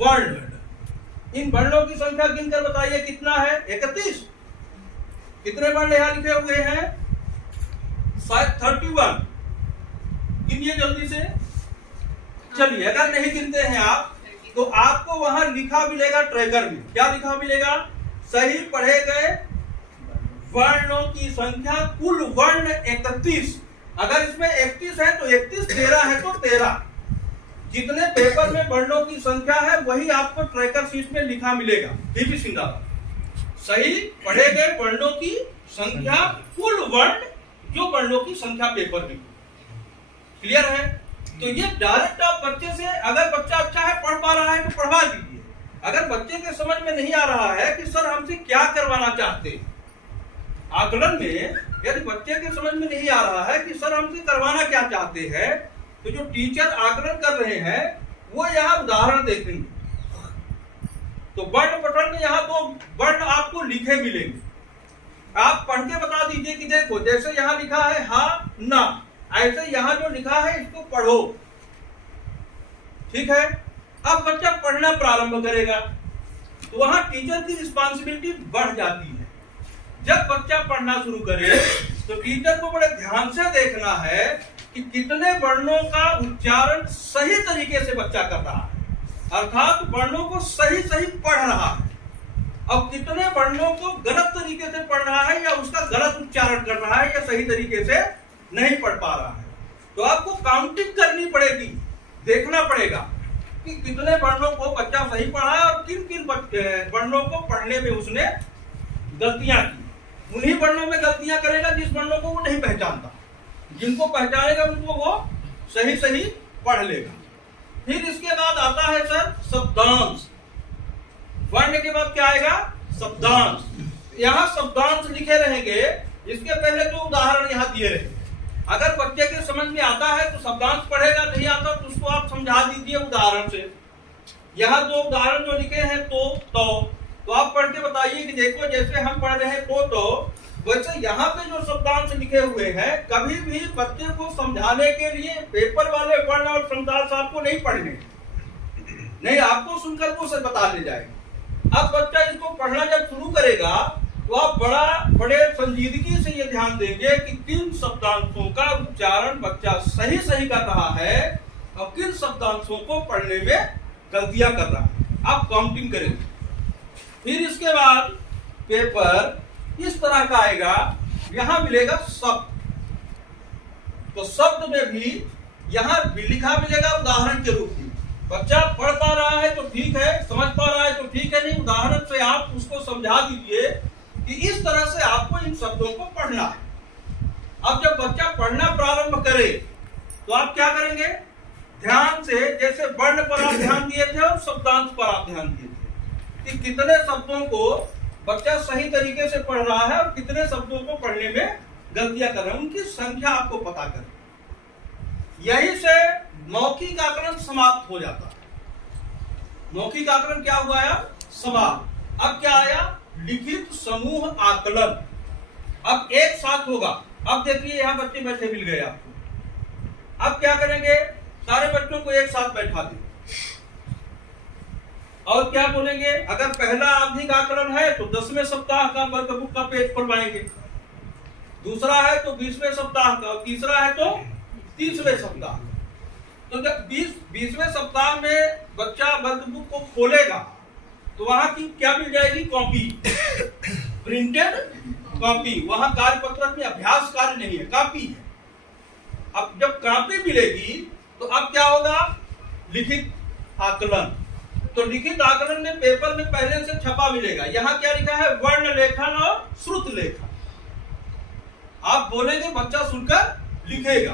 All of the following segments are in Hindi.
वर्ण। इन वर्णों की संख्या गिनकर बताइए कितना है? 31। कितने वर्ण यहां लिखे हुए हैं? शायद 31। गिनिए जल्दी से। चलिए, अगर नहीं गिनते हैं आप तो आपको वहां लिखा मिलेगा ट्रैकर में। क्या लिखा मिलेगा? सही पढ़े गए वर्णों की संख्या कुल वर्ण 31। अगर इसमें 31 है तो 31, 13 है तो 13। जितने पेपर में वर्णों की संख्या है वही आपको ट्रैकर शीट में लिखा मिलेगा। डीबी सिंगापुर सही पढ़े गए वर्णों की संख्या कुल वर्ण, जो वर्णों की संख्या पेपर में। क्लियर है? तो ये डायरेक्ट आप बच्चे से, अगर बच्चा अच्छा है, पढ़ पा रहा है तो पढ़वा दीजिए। अगर बच्चे के समझ में नहीं आ रहा है कि सर हमसे क्या करवाना चाहते हैं आकलन में, यदि बच्चे के समझ में नहीं आ रहा है कि सर हमसे करवाना क्या चाहते हैं, तो जो टीचर आकलन कर रहे हैं वो यहाँ उदाहरण देखेंगे। तो वर्ण पठन में यहाँ 2 वर्ण आपको लिखे मिलेंगे। आप पढ़ के बता दीजिए कि देखो, जैसे यहाँ लिखा है हाँ ना, ऐसे यहाँ जो लिखा है इसको पढ़ो। ठीक है? अब बच्चा पढ़ना प्रारंभ करेगा तो वहां टीचर की रिस्पांसिबिलिटी बढ़ जाती है। जब बच्चा पढ़ना शुरू करे तो टीचर को बड़े ध्यान से देखना है कि कितने वर्णों का उच्चारण सही तरीके से बच्चा कर रहा है, अर्थात वर्णों को सही सही पढ़ रहा है, और कितने वर्णों को गलत तरीके से पढ़ रहा है या उसका गलत उच्चारण कर रहा है या सही तरीके से नहीं पढ़ पा रहा है। तो आपको काउंटिंग करनी पड़ेगी, देखना पड़ेगा कि कितने वर्णों को बच्चा सही पढ़ा है और किन किन वर्णों को पढ़ने में उसने गलतियां की। उन्हीं वर्णों में गलतियां करेगा जिस वर्णों को वो नहीं पहचानता। जिनको पहचानेगा उनको वो सही सही पढ़ लेगा। फिर इसके बाद आता है सर शब्दांश। वर्ण के बाद क्या आएगा? शब्दांश। यहाँ शब्दांश लिखे रहेंगे। इसके पहले 2 उदाहरण यहाँ दिए रहेंगे। अगर बच्चे के समझ में आता है तो शब्दांश पढ़ेगा, नहीं आता तो उसको आप समझा दीजिए उदाहरण से। यहाँ 2 उदाहरण जो लिखे हैं तो आप पढ़ के बताइए कि देखो, जैसे हम पढ़ रहे हैं तो वैसे यहाँ पे जो शब्दांश लिखे हुए हैं, कभी भी बच्चे को समझाने के लिए पेपर वाले वर्ण और शब्दांश आपको नहीं पढ़ने, नहीं आपको सुनकर वो सब बता ले जाएगा। अब बच्चा इसको पढ़ना जब शुरू करेगा तो आप बड़े संजीदगी से ये ध्यान देंगे कि किन शब्दांशों का उच्चारण बच्चा सही सही कर रहा है और किन शब्दांशों को पढ़ने में गलतियां कर रहा है। आप काउंटिंग करेंगे। फिर इसके बाद पेपर इस तरह का आएगा, यहां मिलेगा शब्द। तो शब्द में भी यहां लिखा मिलेगा उदाहरण के रूप में। बच्चा पढ़ पा रहा है तो ठीक है, समझ पा रहा है तो ठीक है, नहीं उदाहरण से आप उसको समझा दीजिए कि इस तरह से आपको इन शब्दों को पढ़ना है। अब जब बच्चा पढ़ना प्रारंभ करे तो आप क्या करेंगे? ध्यान से, जैसे वर्ण पर आप ध्यान दिए थे और शब्दांश पर आप ध्यान दिए थे कि कितने शब्दों को बच्चा सही तरीके से पढ़ रहा है और कितने शब्दों को पढ़ने में गलतियां कर रहे हैं, उनकी संख्या आपको पता करें। यही से मौखिक आकलन समाप्त हो जाता है। मौखिक आकलन क्या हुआ? समाप्त। अब क्या आया? लिखित समूह आकलन। अब एक साथ होगा। अब देखिए यहाँ बच्चे बैठे मिल गए आपको। अब क्या करेंगे? सारे बच्चों को एक साथ बैठा दें और क्या बोलेंगे? अगर पहला आवधिक आकलन है तो 10वें सप्ताह का वर्कबुक का पेज खुलवाएंगे, दूसरा है तो 20वें सप्ताह का, और तीसरा है तो 30वें सप्ताह। तो जब 20वें सप्ताह में बच्चा वर्कबुक को खोलेगा तो वहां की क्या मिल जाएगी? Copy, printed copy. वहां कार्यपत्रक में अभ्यास कार्य नहीं है, कॉपी है। अब जब कॉपी मिलेगी तो अब क्या होगा? लिखित आकलन। तो लिखित आकलन में पेपर में पहले से छपा मिलेगा। यहाँ क्या लिखा है? वर्ण लेखन और श्रुत लेखन। आप बोलेंगे, बच्चा सुनकर लिखेगा।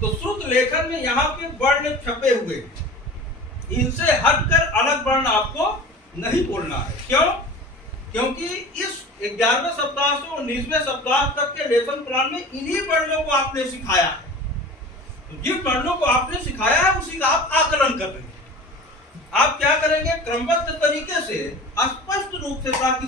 तो श्रुत लेखन में यहाँ पे वर्ण छपे हुए, इनसे हटकर अलग वर्ण आपको नहीं बोलना है। क्यों? क्योंकि इस 11वें सप्ताह से 19वें सप्ताह तक के लेसन प्लान में इन्हीं वर्णों को आपने सिखाया है। तो जिन वर्णों को आपने सिखाया है उसी का आप आकलन कर रहे हैं। आप क्या करेंगे? क्रमबद्ध तरीके से स्पष्ट रूप से, ताकि